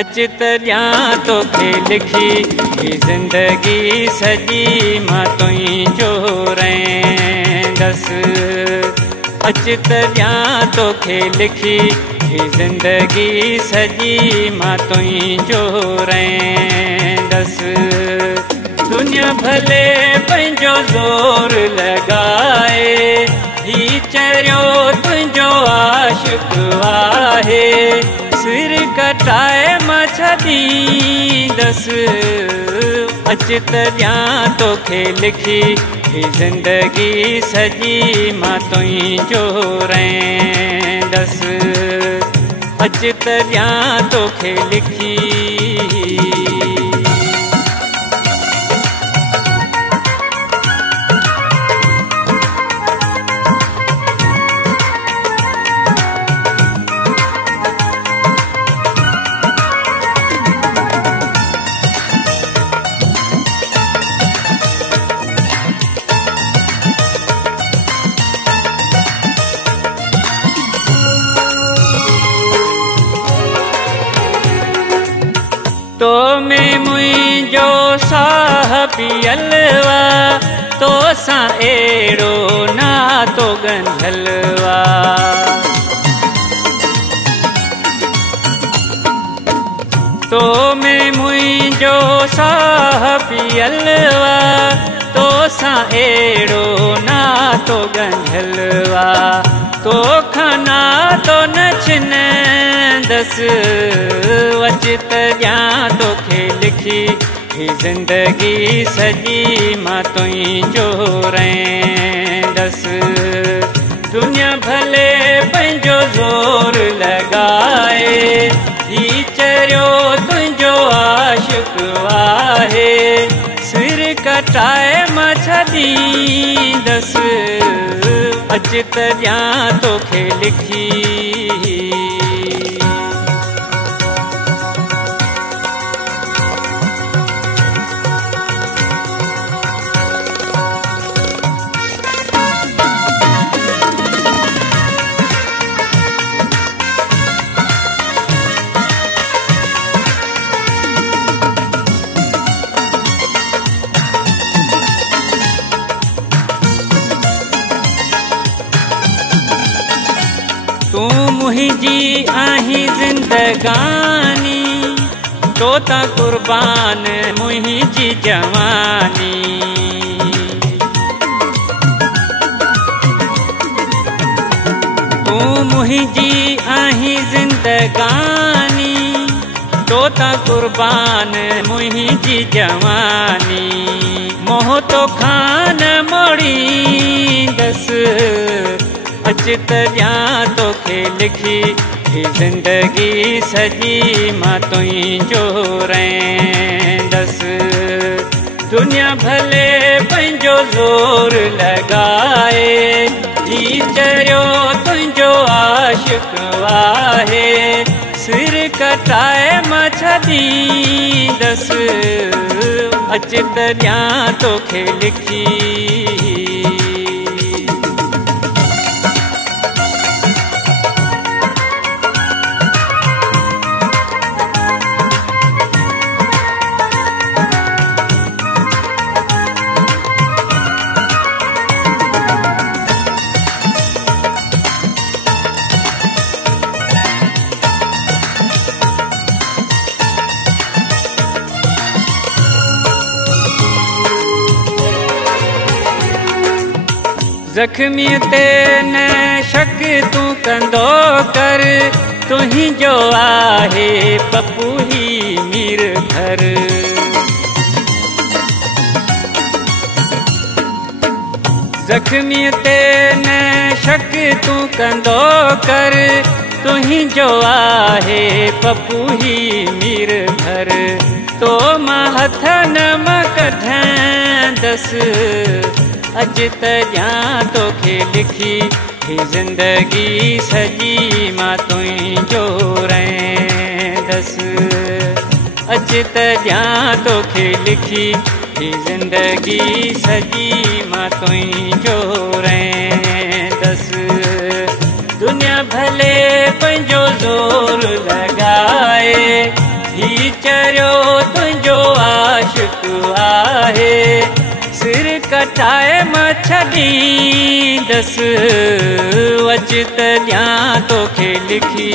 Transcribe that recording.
अच त ॾियां तोखे लिखी ही ज़िंदगी सॼी मां तुंहिंजो रहंदसि। अच त ॾियां तोखे लिखी ही ज़िंदगी सॼी मां तुंहिंजो रहंदसि। दुनिया भले पंहिंजो ज़ोर लॻाए ही चरियो तुंहिंजो आशिक़ आहे। सिर कटाए मां छॾींदसि। अच त ॾियां तोखे लिखी ही ज़िंदगी सॼी मां तुंहिंजो रहंदसि। अच त ॾियां तोखे लिखी। तो में मुंहिंजो साह पियलवा तो सां अहिड़ो नातो ॻंढलवा। तो में मुंहिंजो साह पियलवा तो सां अहिड़ो नातो ॻंढलवा। तो खाना तो न छिनंदसि। अच त ॾियां तोखे लिखी ही ज़िंदगी सॼी मां तुंहिंजो रहंदसि। दुनिया भले पंहिंजो ज़ोर लॻाए ही चरियो तुंहिंजो आशिक़ आहे। सिर कटाए मां छॾींदसि। अच त ॾियां तोखे लिखी। तू मुंहिंजी आहीं ज़िंदगानी तो ता क़ुर्बान मुंहिंजी जवानी। तू मुंहिंजी आहीं ज़िंदगानी तो ता क़ुर्बान मुंहिंजी जवानी। मोह तो खान मोड़ींदसि। अच त ॾियां तोखे लिखी ही ज़िंदगी सॼी मां तुंहिंजो रहंदसि। दुनिया भले पंहिंजो ज़ोर लॻाए ही चरियो तुंहिंजो आशिक़ आहे। सिर कटाए मां छॾींदसि। अच त ॾियां तोखे लिखी। ज़ख्मीअ ते न शक तूं कंदो कर। तुंहिंजो आहे पप्पू ही मीर घर। ज़ख्मीअ ते न शक तूं कंदो कर। तुंहिंजो आहे पप्पू ही मीर घर। तो मां हथ न मां कढंदसि। अच त ॾियां तोखे लिखी ही ज़िंदगी सॼी मां तुंहिंजो रहंदसि। अच त ॾियां तोखे लिखी ही ज़िंदगी सॼी मां तुंहिंजो रहंदसि। दुनिया भले पंहिंजो ज़ोर लॻाए चरियो तुंहिंजो आशिक आहे। सिर कटाए मां छॾींदसि अच त ॾियां तोखे लिखी।